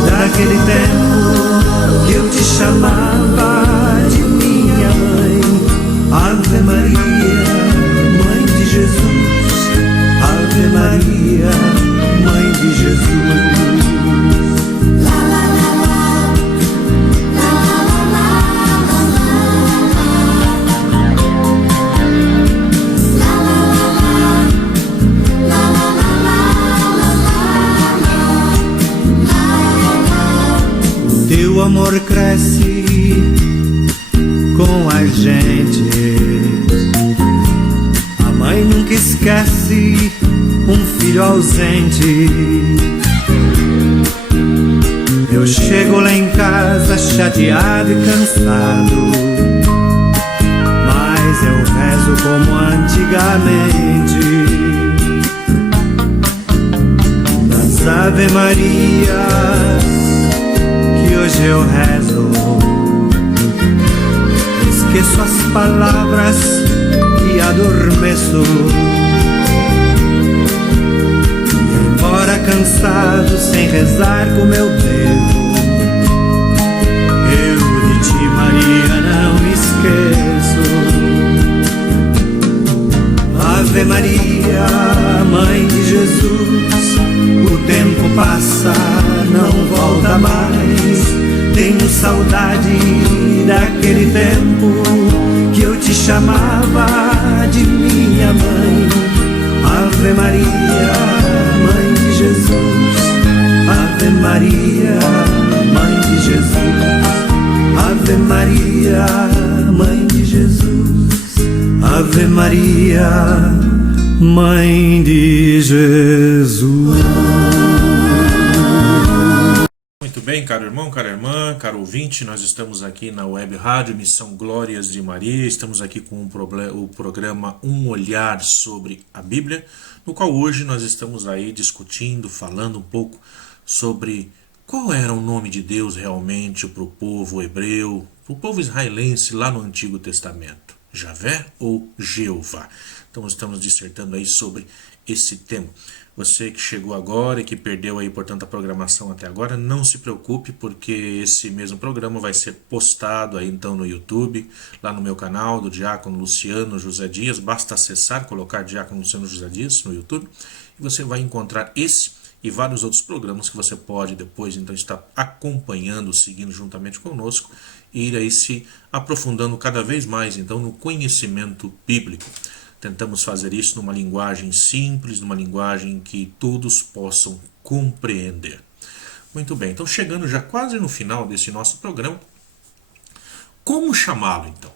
daquele tempo que eu te chamava de minha mãe. Ave Maria, Mãe de Jesus, Ave Maria, Mãe de Jesus. Teu amor cresce com a gente, a mãe nunca esquece um filho ausente. Eu chego lá em casa chateado e cansado, mas eu rezo como antigamente. Das Ave Marias hoje eu rezo, esqueço as palavras e adormeço. E embora cansado, sem rezar como eu devo, eu de ti, Maria, não esqueço. Ave Maria, Mãe de Jesus, o tempo passa, não volta mais. Tenho saudade daquele tempo que eu te chamava de minha mãe. Ave Maria, Mãe de Jesus, Ave Maria, Mãe de Jesus, Ave Maria, Mãe de Jesus, Ave Maria, Mãe de Jesus. Muito bem, caro irmão, cara irmã, caro ouvinte, nós estamos aqui na Web Rádio Missão Glórias de Maria, estamos aqui com o programa Um Olhar sobre a Bíblia, no qual hoje nós estamos aí discutindo, falando um pouco sobre qual era o nome de Deus realmente para o povo hebreu, para o povo israelense lá no Antigo Testamento, Javé ou Jeová. Então estamos dissertando aí sobre esse tema. Você que chegou agora e que perdeu aí, portanto, a programação até agora, não se preocupe, porque esse mesmo programa vai ser postado aí então no YouTube, lá no meu canal do Diácono Luciano José Dias. Basta acessar, colocar Diácono Luciano José Dias no YouTube e você vai encontrar esse e vários outros programas que você pode depois então estar acompanhando, seguindo juntamente conosco e ir aí se aprofundando cada vez mais então no conhecimento bíblico. Tentamos fazer isso numa linguagem simples, numa linguagem que todos possam compreender. Muito bem, então chegando já quase no final desse nosso programa, como chamá-lo então?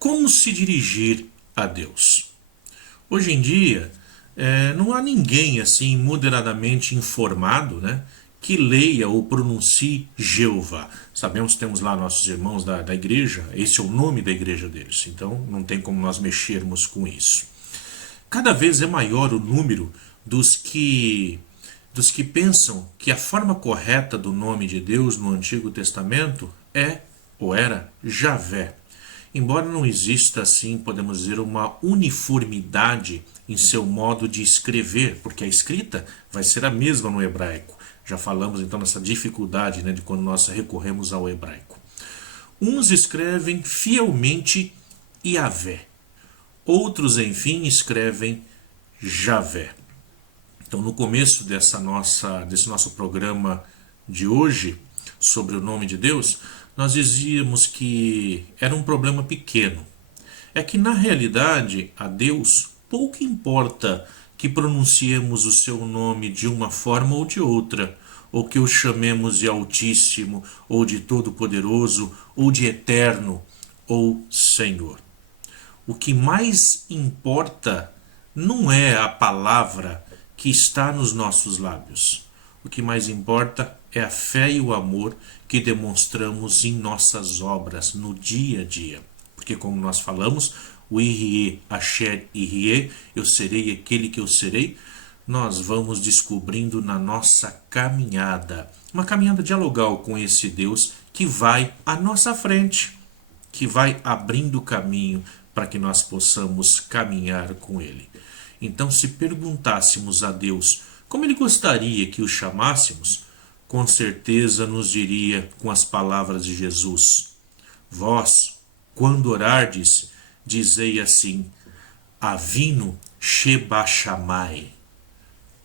Como se dirigir a Deus? Hoje em dia, não há ninguém assim moderadamente informado, né, que leia ou pronuncie Jeová. Sabemos que temos lá nossos irmãos da igreja, esse é o nome da igreja deles, então não tem como nós mexermos com isso. Cada vez é maior o número dos que pensam que a forma correta do nome de Deus no Antigo Testamento é ou era Javé. Embora não exista, assim, podemos dizer, uma uniformidade em seu modo de escrever, porque a escrita vai ser a mesma no hebraico. Já falamos então dessa dificuldade, né, de quando nós recorremos ao hebraico. Uns escrevem fielmente Yahvé, outros, enfim, escrevem Javé. Então, no começo desse nosso programa de hoje, sobre o nome de Deus, nós dizíamos que era um problema pequeno. É que, na realidade, a Deus pouco importa que pronunciemos o seu nome de uma forma ou de outra, ou que o chamemos de Altíssimo, ou de Todo-Poderoso, ou de Eterno, ou Senhor. O que mais importa não é a palavra que está nos nossos lábios. O que mais importa é a fé e o amor que demonstramos em nossas obras, no dia a dia. Porque, como nós falamos, o Irie, Asher Irie, eu serei aquele que eu serei, nós vamos descobrindo na nossa caminhada, uma caminhada dialogal com esse Deus que vai à nossa frente, que vai abrindo caminho para que nós possamos caminhar com Ele. Então, se perguntássemos a Deus como Ele gostaria que o chamássemos, com certeza nos diria com as palavras de Jesus: vós, quando orardes, dizei assim: Avinu Sheba Shammai,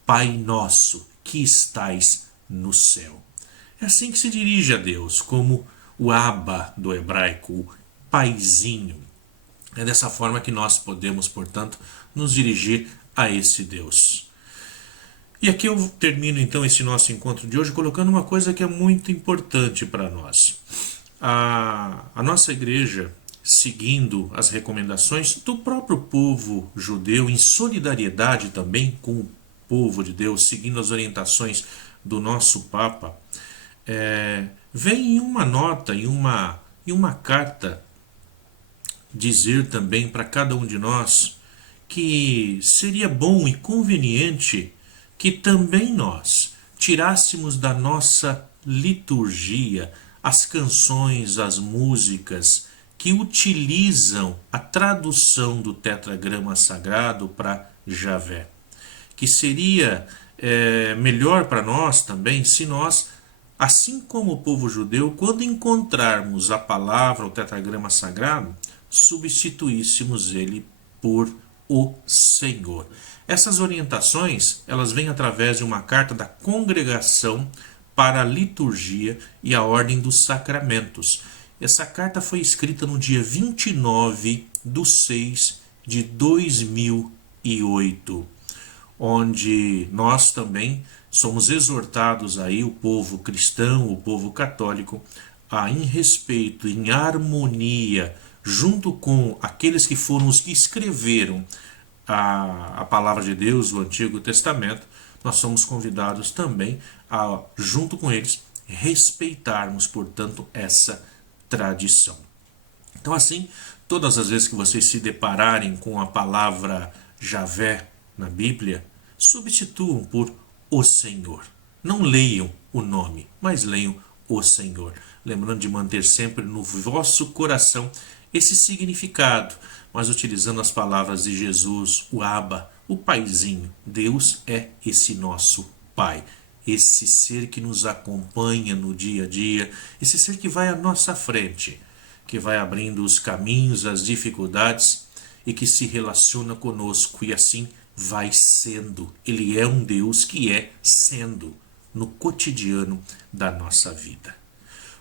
Pai nosso que estais no céu. É assim que se dirige a Deus, como o Abba do hebraico, o paizinho. É dessa forma que nós podemos, portanto, nos dirigir a esse Deus. E aqui eu termino então esse nosso encontro de hoje colocando uma coisa que é muito importante para nós. A nossa igreja, seguindo as recomendações do próprio povo judeu, em solidariedade também com o povo de Deus, seguindo as orientações do nosso Papa, vem em uma nota, em uma carta, dizer também para cada um de nós que seria bom e conveniente que também nós tirássemos da nossa liturgia as canções, as músicas que utilizam a tradução do tetragrama sagrado para Javé. Que seria melhor para nós também se nós, assim como o povo judeu, quando encontrarmos a palavra, o tetragrama sagrado, substituíssemos ele por o Senhor. Essas orientações, elas vêm através de uma carta da Congregação para a Liturgia e a Ordem dos Sacramentos. Essa carta foi escrita no dia 29/6/2008, onde nós também somos exortados aí, o povo cristão, o povo católico, a, em respeito, em harmonia, junto com aqueles que foram os que escreveram a palavra de Deus, o Antigo Testamento, nós somos convidados também a, junto com eles, respeitarmos, portanto, essa tradição. Então, assim, todas as vezes que vocês se depararem com a palavra Javé na Bíblia, substituam por o Senhor. Não leiam o nome, mas leiam o Senhor. Lembrando de manter sempre no vosso coração esse significado, mas utilizando as palavras de Jesus, o Abba, o paizinho. Deus é esse nosso Pai, esse ser que nos acompanha no dia a dia, esse ser que vai à nossa frente, que vai abrindo os caminhos, as dificuldades e que se relaciona conosco e assim vai sendo. Ele é um Deus que é sendo no cotidiano da nossa vida.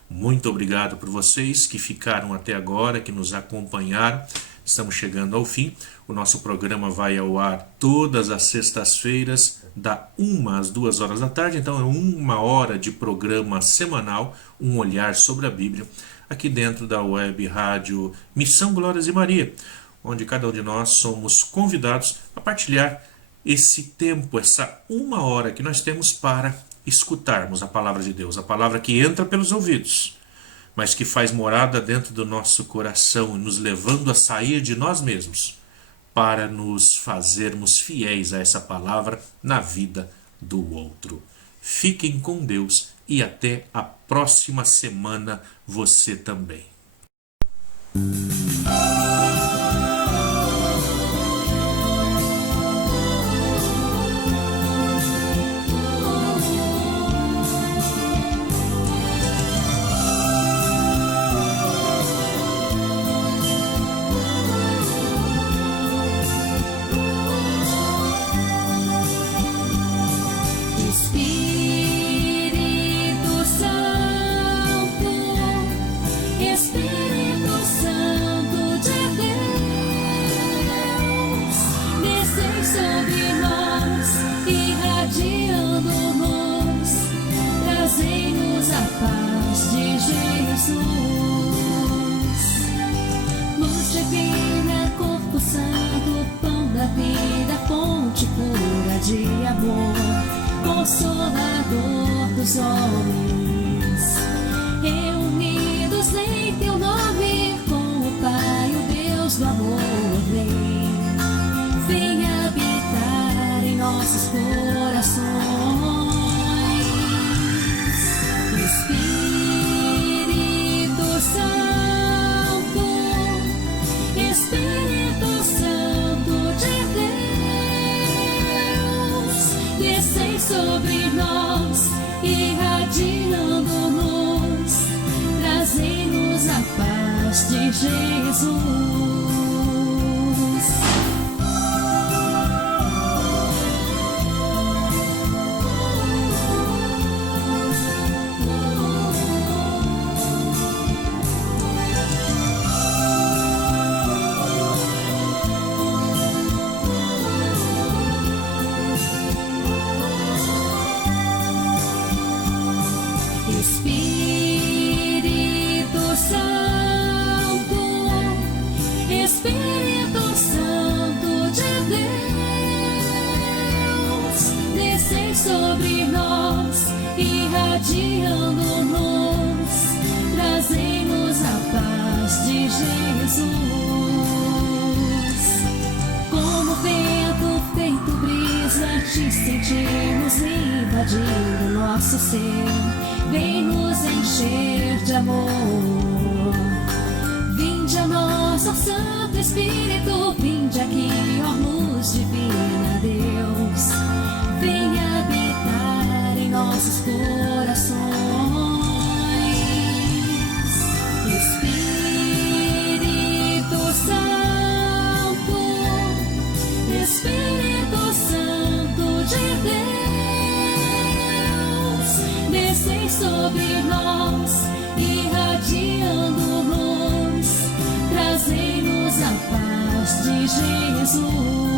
Muito obrigado por vocês que ficaram até agora, que nos acompanharam. Estamos chegando ao fim. O nosso programa vai ao ar todas as sextas-feiras, da 1 às 2 horas da tarde. Então é 1 hora de programa semanal, um olhar sobre a Bíblia, aqui dentro da web rádio Missão Glórias e Maria, onde cada um de nós somos convidados a partilhar esse tempo, essa 1 hora que nós temos para escutarmos a palavra de Deus, a palavra que entra pelos ouvidos, mas que faz morada dentro do nosso coração, nos levando a sair de nós mesmos, para nos fazermos fiéis a essa palavra na vida do outro. Fiquem com Deus e até a próxima semana, você também. De amor, consolador dos homens, reunidos em teu nome, com o Pai, o Deus do amor, vem habitar em nossos corações. Espírito Santo, Espírito Santo de Deus, descei sobre nós, irradiando-nos, trazei-nos a paz de Jesus. Sobre nós, irradiando-nos, trazei-nos a paz de Jesus. Como vento feito brisa, te sentimos invadindo nosso ser, vem nos encher de amor. Vinde a nós, ó Santo Espírito, vinde aqui, ó luz divina, Deus, vem habitar em nossos corações. Espírito Santo, Espírito Santo de Deus, descei sobre nós, irradiando-nos, trazei-nos a paz de Jesus.